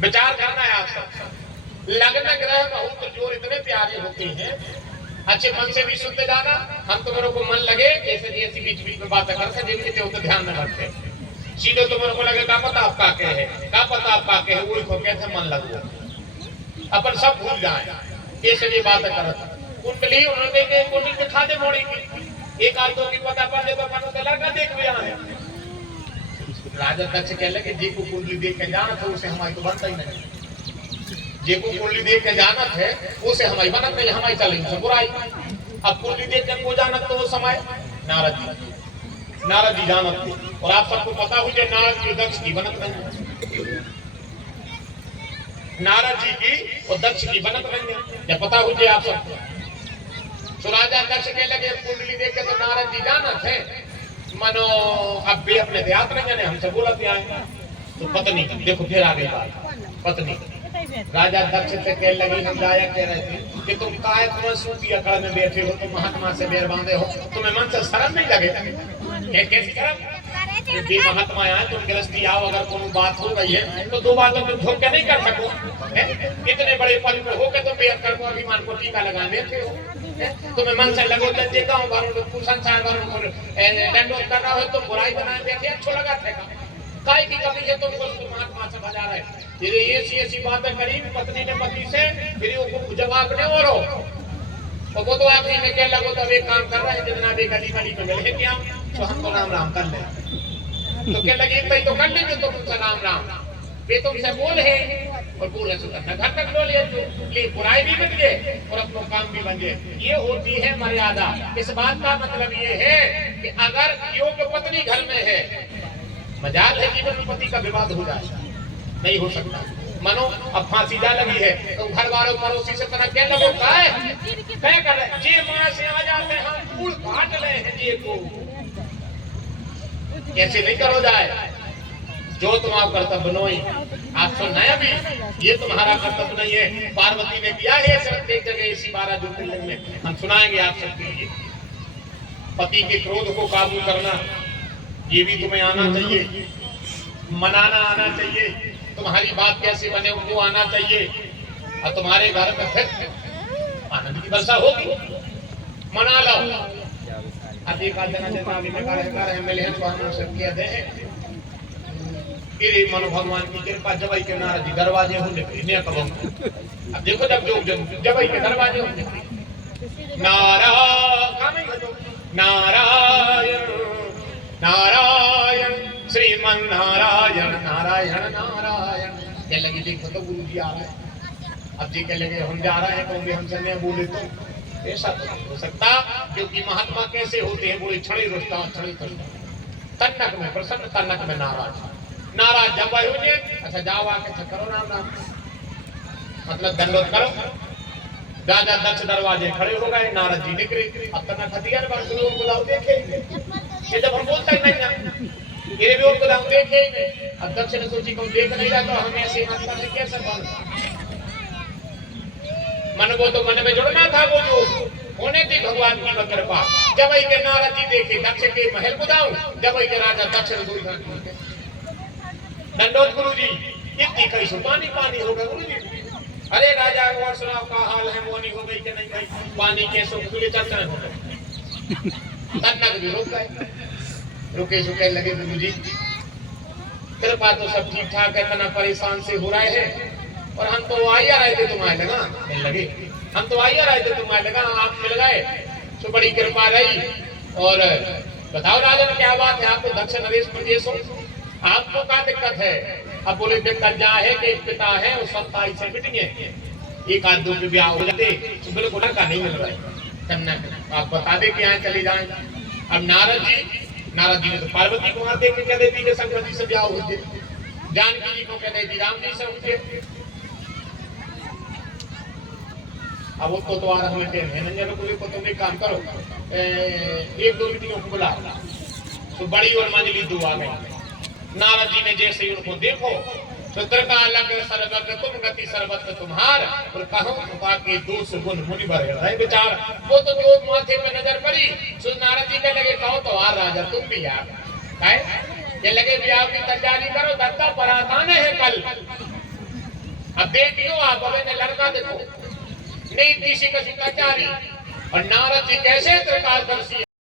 विचार करना है आप सब। लग्न ग्रह बहुत जोर इतने प्यारे होते हैं, अच्छे मन से भी सुनते जाना। हम तुम्हारे को मन लगे जैसे जैसी बीच बीच में बातें कर सकते तो ध्यान न रखते, सीधे तुम्हारे को लगे का पता आप का के है, का पता आप का के है, वही को कैसे मन लगो अपन सब भूल जाए ऐसे ये बातें करत। कुंडली उन्होंने के कुंडली दिखा दे मोड़ी की, एक आदमी की पता पड़ जाए तो अपन को लड़का देख भी आए। राजा दक्ष कह लगे जी को कुंडली देख के जाना था उसे हमारी तो बनता ही नहीं, जे को कुंडली देख के जाना है उसे हमारी बनत नहीं, हमारी चलेंगे से बुराई। अब कुंडली देख के को जानत तो वो समय नारद जी जानत थे, और आप सबको पता हुई जो नारद जी दक्ष की बनत नहीं, नारद जी की और दक्ष की बनत नहीं है, पता हुई आप सबको। तो राजा दक्ष के लगे कुंडली देख के तो नारद जी जानत है, मनो अब भी अपने देहात नहीं जाने हमसे बोला आए। तो पत्नी देखो फिर आ गई बात, पत्नी राजा दक्ष से कह लगी हम जाया कह रहे थे कि तुम काय तुम्हें सूती अकड़ में बैठे हो, तुम महात्मा से बेर बांधे हो, तुम्हें मन से शर्म नहीं लगे? कैसी शर्म? ये महात्मा आए तुम गृहस्थी आओ, अगर कोई बात हो गई है तो दो बातों में धोखे नहीं कर सको। इतने बड़े पद में होकर तुम बेहतर को अभिमान को टीका लगा बैठे हो, तुम्हें मन से लगो दंजे गांव वालों को संसार वालों को दंडोत कर रहा हो, तुम बुराई बनाए बैठे, अच्छा लगा थे काय की कमी है तुमको, महात्मा से बजा रहे। फिर ऐसी बातें करी पत्नी ने पति से, फिर वो जवाब ने और तो वो तो आखिरी में क्या लगो तो एक काम कर रहा है, जितना भी गली गली में मिले क्या तो हमको राम कर ले, तो क्या लगे भाई तो कर लेंगे तो तुमसे राम वे तुमसे बोल है और बोले से करना घर तक लो ले बुराई भी बन गए और अपना काम भी बन गए। ये होती है मर्यादा। इस बात का मतलब ये है कि अगर योग्य पत्नी घर में है, मजाल है जीवन में पति का विवाद हो जाए, नहीं हो सकता। मनो अब फांसी जा लगी है तो घर वालों पड़ोसी से तरह क्या लगो क्या कर रहे जे मां से आ जाते हैं हम फूल काट रहे हैं जे को, कैसे नहीं करो जाए जो तुम आप कर्तव्य बनोई। आप सुनना भी ये तुम्हारा कर्तव्य नहीं है, पार्वती ने किया है सिर्फ एक जगह इसी 12 ज्योतिर्लिंग में, हम सुनाएंगे आप सबके लिए। पति के क्रोध को काबू करना ये भी तुम्हें आना चाहिए, मनाना आना चाहिए, तुम्हारी बात कैसे बने उनको आना चाहिए, और तुम्हारे घर में फिर आनंद की वर्षा होगी, मना लो। अब एक आध जना अभी में रहे मिले हैं तो हम से किया दे तेरे मनो भगवान की कृपा जब के नारद जी दरवाजे होने ने कब। अब देखो जब जो जब के दरवाजे होने नारायण नारायण श्रीमन नारायण नारायण नारायण क्या लगी देखो तो गुरु जी आ रहे हैं। अब जी क्या लगे हम जा रहे हैं तो हमसे नहीं बोले तो ऐसा तो नहीं हो सकता, क्योंकि महात्मा कैसे होते हैं बोले छड़ी रुष्टा छड़ी तन्नक में प्रसन्न तन्नक में नाराज जब भाई हो अच्छा जाओ आके करो राम मतलब दंडोत करो। राजा दक्ष दरवाजे खड़े हो गए, नारद जी निकले, अब तन्नक हथियार बार लोग बुलाओ देखेंगे ये जब हम बोलते नहीं ना ये भी उनको हम देखेंगे। अब दक्ष ने सोची को देख नहीं रहा तो हम ऐसे मतलब में कैसे बन मन को तो मन में जुड़ना था, वो जो होने थी भगवान की कृपा। जब के नारद जी देखे दक्ष के महल बुदाऊ, जब के राजा दक्ष ने दंडोत गुरु जी इतनी कई सो पानी होगा गुरु जी। अरे राजा और सुनाओ का हाल है, मोनी हो गई कि नहीं भाई, पानी के सो खुले चर्चा हो गए। तन्नक भी रुक गए, रुके सुके लगे गुरु जी कृपा तो सब ठीक ठाक है, तना परेशान से हो रहे हैं और हम तो आइया रहे थे तुम्हारे लगा लगे, हम तो आइया रहे थे तुम्हारे लगा, आप मिल गए तो बड़ी कृपा रही। और बताओ राजन क्या बात है, आपको दक्ष नरेश प्रदेश हो, आपको क्या दिक्कत है? अब बोले दिक्कत जा है कि एक पिता है और 27 से मिटेंगे, एक आध दो के ब्याह हो जाते तो बिल्कुल का नहीं मिल रहा है, आप बता दे कि यहाँ चले जाए। अब नारद जी ने तो पार्वती को वहां देख के कह देती कि शंकर जी से ब्याह होते, जानकी जी को कह देती राम जी से उठे। अब वो कोतवाल हमें को तुम एक काम करो, एक दो मीटिंगों को बुला तो बड़ी और मंजली दो आ गई। नारद जी ने जैसे ही उनको देखो सूत्र का अलग सर्वग तुम गति सर्वत्र तुम्हार, और कहूं कृपा के 200 गुण मुनि बढ़े विचार। वो तो जो माथे पे नजर पड़ी सो नारद जी के लगे कहो तो आ राजा तुम भी यार ये लगे ब्याह की तैयारी करो, दत्ता बारात आने है कल। अब बेटियों आप अब ने लड़का देखो नहीं किसी का तैयारी और नारद जी कैसे त्रिकाल दर्शी